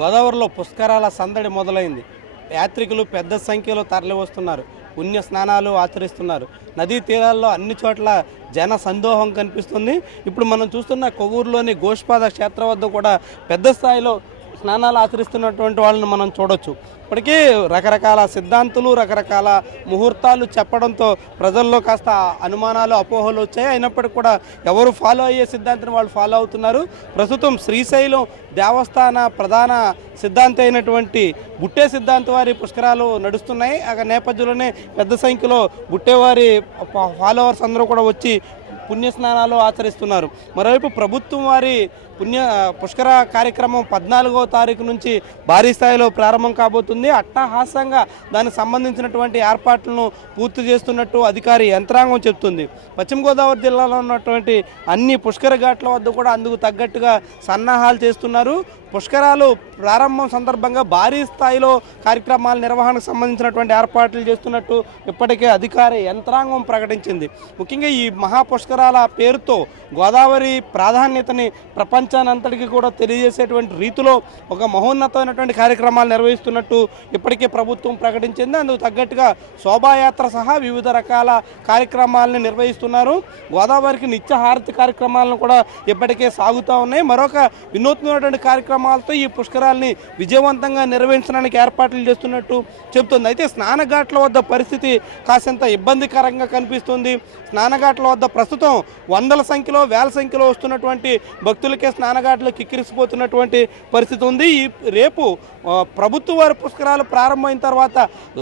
గోదావరిలో పుష్కరాల సందడి మొదలైంది. యాత్రికులు పెద్ద సంఖ్యలో తరలివస్తున్నారు. పుణ్య స్నానాలు ఆచరిస్తున్నారు. నదీ తీరాల్లో అన్ని చోట్ల జన సందోహం కనిపిస్తుంది. ఇప్పుడు మనం చూస్తున్న కొవ్వూరులోని గోష్పాద క్షేత్రం వద్ద కూడా పెద్ద స్థాయిలో స్నానాలు ఆచరిస్తున్నటువంటి వాళ్ళని మనం చూడొచ్చు. ఇప్పటికీ రకరకాల సిద్ధాంతులు రకరకాల ముహూర్తాలు చెప్పడంతో ప్రజల్లో కాస్త అనుమానాలు అపోహలు వచ్చాయి. అయినప్పటికీ కూడా ఎవరు ఫాలో అయ్యే సిద్ధాంతాన్ని వాళ్ళు ఫాలో అవుతున్నారు. ప్రస్తుతం శ్రీశైలం దేవస్థాన ప్రధాన సిద్ధాంతి అయినటువంటి బుట్టే సిద్ధాంతి వారి పుష్కరాలు నడుస్తున్నాయి. ఆ నేపథ్యంలోనే పెద్ద సంఖ్యలో బుట్టేవారి ఫాలోవర్స్ అందరూ కూడా వచ్చి పుణ్యస్నానాలు ఆచరిస్తున్నారు. మరోవైపు ప్రభుత్వం వారి పుష్కర కార్యక్రమం 14వ తారీఖు నుంచి భారీ స్థాయిలో ప్రారంభం కాబోతుంది. అట్టహాసంగా దానికి సంబంధించినటువంటి ఏర్పాట్లను పూర్తి చేస్తున్నట్టు అధికారి యంత్రాంగం చెబుతుంది. పశ్చిమ గోదావరి జిల్లాలో ఉన్నటువంటి అన్ని పుష్కర ఘాట్ల వద్ద కూడా అందుకు తగ్గట్టుగా సన్నాహాలు చేస్తున్నారు. పుష్కరాలు ప్రారంభం సందర్భంగా భారీ స్థాయిలో కార్యక్రమాల నిర్వహణకు సంబంధించినటువంటి ఏర్పాట్లు చేస్తున్నట్టు ఇప్పటికే అధికార యంత్రాంగం ప్రకటించింది. ముఖ్యంగా ఈ మహాపుష్కరాల పేరుతో గోదావరి ప్రాధాన్యతని ప్రపంచానంతటికీ కూడా తెలియజేసేటువంటి రీతిలో ఒక మహోన్నతమైనటువంటి కార్యక్రమాలు నిర్వహిస్తున్నట్టు ఇప్పటికే ప్రభుత్వం ప్రకటించింది. అందుకు తగ్గట్టుగా శోభాయాత్ర సహా వివిధ రకాల కార్యక్రమాలను నిర్వహిస్తున్నారు. గోదావరికి నిత్యహారతి కార్యక్రమాలను కూడా ఇప్పటికే సాగుతూ ఉన్నాయి. మరొక వినూత్నమైనటువంటి కార్యక్రమాలతో ఈ పుష్కరాల్ని విజయవంతంగా నిర్వహించడానికి ఏర్పాట్లు చేస్తున్నట్టు చెబుతుంది. అయితే స్నానఘాట్ల వద్ద పరిస్థితి కాసింత ఇబ్బందికరంగా కనిపిస్తుంది. స్నానఘాట్ల వద్ద ప్రస్తుతం వందల సంఖ్యలో వేల సంఖ్యలో వస్తున్నటువంటి భక్తులకే స్నానఘాట్లు కిక్కిరిసిపోతున్నటువంటి పరిస్థితి ఉంది. రేపు ప్రభుత్వ వారి పుష్కరాలు ప్రారంభమైన తర్వాత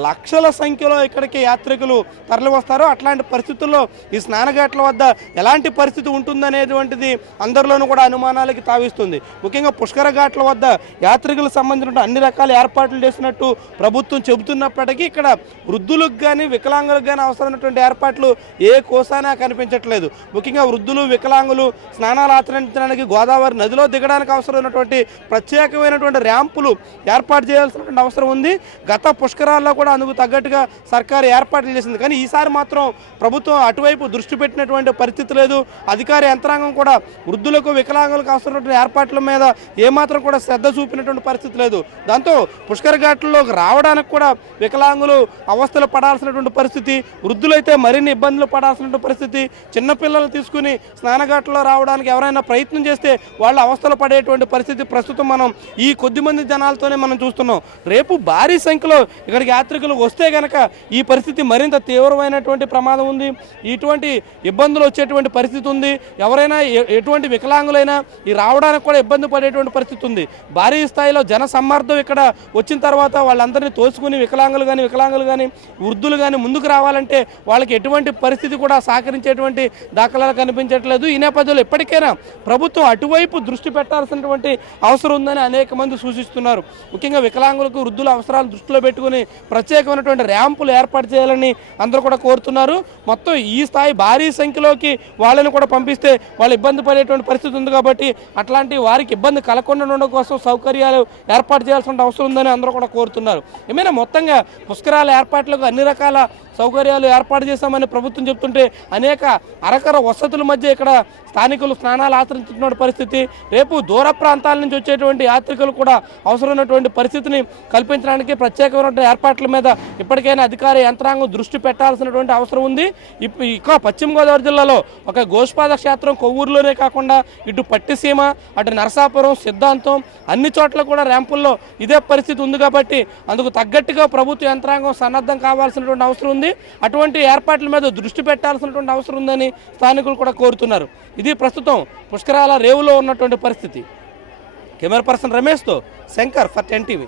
లక్షల సంఖ్యలో ఇక్కడికి యాత్రికులు తరలి వస్తారు. అట్లాంటి పరిస్థితుల్లో ఈ స్నానఘాట్ల వద్ద ఎలాంటి పరిస్థితి ఉంటుందనేటువంటిది అందరిలోనూ కూడా అనుమానాలకి తావిస్తుంది. ముఖ్యంగా పుష్కర ఘాట్ల వద్ద యాత్రికులకు సంబంధించిన అన్ని రకాల ఏర్పాట్లు చేసినట్టు ప్రభుత్వం చెబుతున్నప్పటికీ ఇక్కడ వృద్ధులకు కానీ వికలాంగులకు కానీ అవసరమైనటువంటి ఏర్పాట్లు ఏ కోసానా కనిపించట్లేదు. ముఖ్యంగా వృద్ధులు వికలాంగులు స్నానాలు ఆచరించడానికి గోదావరి నదిలో దిగడానికి అవసరమైనటువంటి ప్రత్యేకమైనటువంటి ర్యాంపులు ఏర్పాటు చేయాల్సినటువంటి అవసరం ఉంది. గత పుష్కరాల్లో కూడా అందుకు తగ్గట్టుగా సర్కారు ఏర్పాట్లు చేసింది. కానీ ఈసారి మాత్రం ప్రభుత్వం అటువైపు దృష్టి పెట్టినటువంటి పరిస్థితి లేదు. అధికార యంత్రాంగం కూడా వృద్ధులకు వికలాంగులకు అవసరమైనటువంటి ఏర్పాట్ల మీద ఏమాత్రం కూడా శ్రద్ధ చూపినటువంటి పరిస్థితి లేదు. దాంతో పుష్కర ఘాట్లలోకి రావడానికి కూడా వికలాంగులు అవస్థలు పడాల్సినటువంటి పరిస్థితి, వృద్ధులైతే మరిన్ని ఇబ్బందులు పడాల్సినటువంటి పరిస్థితి. చిన్నపిల్లలు తీసుకుని స్నానఘాట్లో రావడానికి ఎవరైనా ప్రయత్నం చేస్తే వాళ్ళు అవస్థలు పడేటువంటి పరిస్థితి ప్రస్తుతం మనం ఈ కొద్దిమంది జనాలతోనే మనం చూస్తున్నాం. రేపు భారీ సంఖ్యలో ఇక్కడికి యాత్రికులు వస్తే కనుక ఈ పరిస్థితి మరింత తీవ్రమైనటువంటి ప్రమాదం ఉంది. ఇటువంటి ఇబ్బందులు వచ్చేటువంటి పరిస్థితి ఉంది. ఎవరైనా ఎటువంటి వికలాంగులైనా ఈ రావడానికి కూడా ఇబ్బంది పడేటువంటి పరిస్థితి ఉంది. భారీ స్థాయిలో జన సమ్మర్దం ఇక్కడ వచ్చిన తర్వాత వాళ్ళందరినీ తోసుకుని వికలాంగులు కానీ వృద్ధులు కానీ ముందుకు రావాలంటే వాళ్ళకి ఎటువంటి పరిస్థితి కూడా సహకరించేటువంటి దాఖలాలు కనిపించట్లేదు. ఈ నేపథ్యంలో ఎప్పటికైనా ప్రభుత్వం అటువైపు దృష్టి పెట్టాల్సినటువంటి అవసరం ఉందని అనేక మంది సూచిస్తున్నారు. ముఖ్యంగా వికలాంగులకు వృద్ధుల అవసరాలు దృష్టిలో పెట్టుకుని ప్రత్యేకమైనటువంటి ర్యాంపులు ఏర్పాటు చేయాలని అందరూ కూడా కోరుతున్నారు. మొత్తం ఈ స్థాయి భారీ సంఖ్యలోకి వాళ్ళని కూడా పంపిస్తే వాళ్ళు ఇబ్బంది పడేటువంటి పరిస్థితి ఉంది. కాబట్టి అట్లాంటి వారికి ఇబ్బంది కలగకుండా ఉండడం కోసం సౌకర్యాలు ఏర్పాటు చేయాల్సిన అవసరం ఉందని అందరూ కూడా కోరుతున్నారు. ఏమైనా మొత్తంగా పుష్కరాల ఏర్పాట్లకు అన్ని రకాల సౌకర్యాలు ఏర్పాటు చేశామని ప్రభుత్వం చెప్తుంటే అనేక అరకర వసతుల మధ్య ఇక్కడ స్థానికులు స్నానాలు ఆచరించుతున్న పరిస్థితి. రేపు దూర ప్రాంతాల నుంచి వచ్చేటువంటి యాత్రికులు కూడా అవసరమైనటువంటి పరిస్థితిని కల్పించడానికి ప్రత్యేకమైనటువంటి ఏర్పాట్ల మీద ఇప్పటికైనా అధికార యంత్రాంగం దృష్టి పెట్టాల్సినటువంటి అవసరం ఉంది. ఇక పశ్చిమ గోదావరి జిల్లాలో ఒక గోష్పాద క్షేత్రం కొవ్వూరులోనే కాకుండా ఇటు పట్టిసీమ అటు నరసాపురం సిద్ధాంతం అన్ని చోట్ల కూడా ర్యాంపుల్లో ఇదే పరిస్థితి ఉంది. కాబట్టి అందుకు తగ్గట్టుగా ప్రభుత్వ యంత్రాంగం సన్నద్ధం కావాల్సినటువంటి అవసరం ఉంది. అటువంటి ఏర్పాట్ల మీద దృష్టి పెట్టాల్సినటువంటి అవసరం ఉందని స్థానికులు కూడా కోరుతున్నారు. ఇది ప్రస్తుతం పుష్కరాల రేవులో ఉన్నటువంటి పరిస్థితి. కెమెరా పర్సన్ రమేష్తో శంకర్ ఫర్ 10 టీవీ.